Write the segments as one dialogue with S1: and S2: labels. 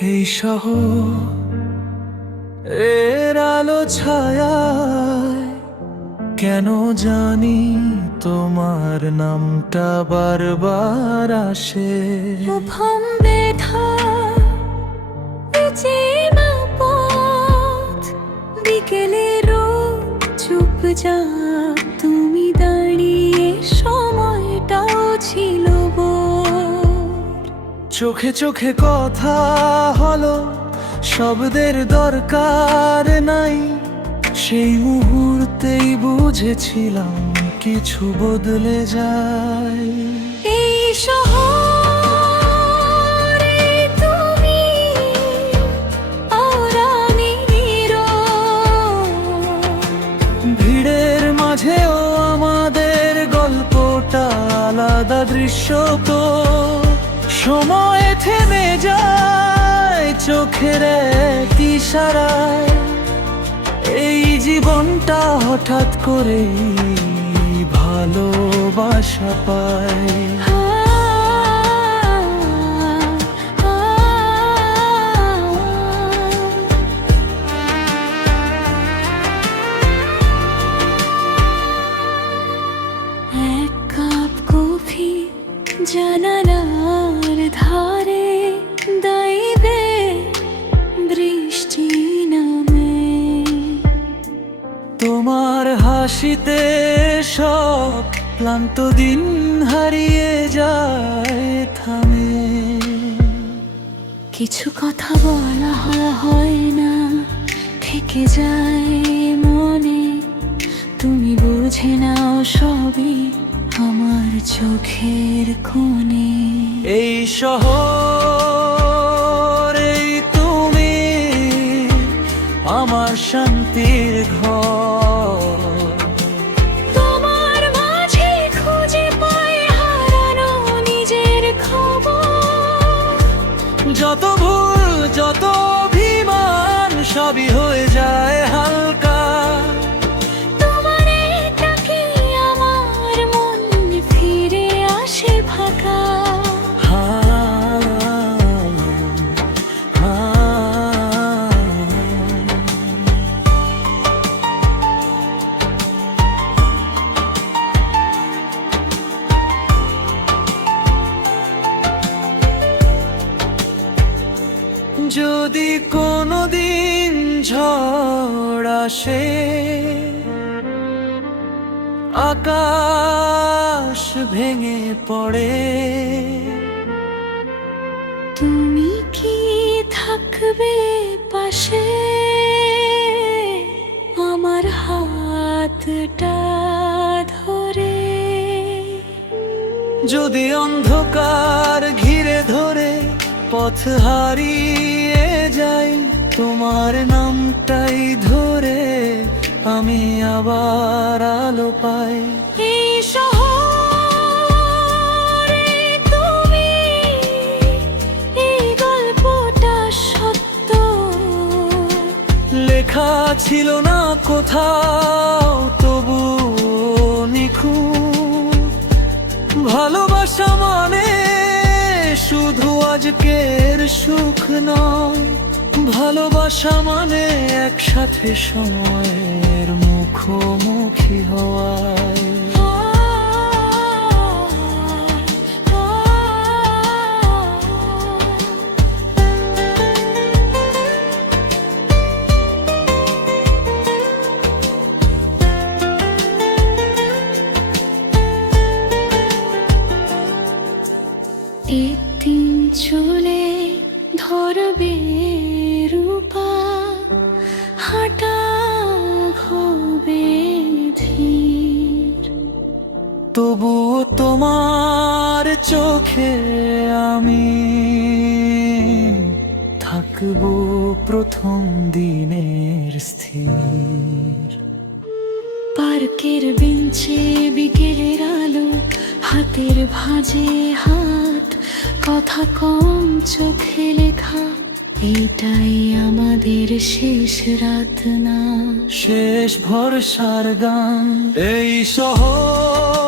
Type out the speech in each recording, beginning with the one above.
S1: এই সহ এর আলো ছায়ায় কেন জানি তোমার নামটা বারবার আসে?
S2: চেনা পথ বিকেলের চুপচাপ
S1: চোখে চোখে কথা হলো শব্দের দরকার নাই। সেই মুহূর্তেই বুঝেছিলাম কিছু বদলে যায়।
S2: এই শহরে
S1: মাঝেও আমাদের গল্পটা আলাদা দৃশ্য তো। সময় থেমে যায় চোখের ইশারায়। এই জীবনটা হঠাৎ করেই ভালোবাসা পায়। হাসিতে সব ক্লান্ত দিন হারিয়ে যায় থামে।
S2: কিছু কথা বলা হয়- না থেকে যায় মনে। তুমি বুঝে নাও সবই আমার চোখের কোণে।
S1: এই শহর তুমি আমার শান্তির ঘর। সবই হয়ে যায় হালকা
S2: তোমার আমার মন ফিরে আসে ফাঁকা।
S1: যদি কোনোদিন ঝড় আসে আকাশ ভেঙে পড়ে।
S2: তুমি কি থাকবে পাশে? আমার হাতটা ধরে।
S1: যদি অন্ধকার ঘিরে ধরে পথ হারিয়ে যাই তোমার নামটাই ধরে আমি আবার আলো পাই।
S2: এই শহরে তুমি এই গল্পটা সত্য।
S1: লেখা ছিল না কোথাও তবু নিখুঁত। ভালোবাসা মানে শুধু আজকের সুখ নয় ভালোবাসা মানে একসাথে সময়ের মুখোমুখি হওয়ায়।
S2: চলে
S1: তবু তোমার চোখে আমি থাকব প্রথম দিনের স্থির।
S2: পার্কের বেঞ্চে বিকেলের আলো হাতের ভাঁজে হাত কথা কম চোখে লেখা এটাই আমাদের শেষ রাত না।
S1: শেষ ভরসার গান এই শহর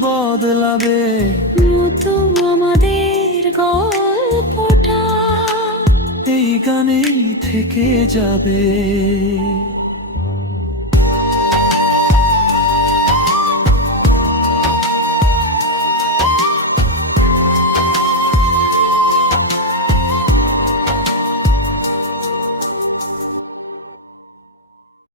S1: বদলাবে।
S2: মতো আমাদের গল্পটা।
S1: এই গানেই থেকে যাবে।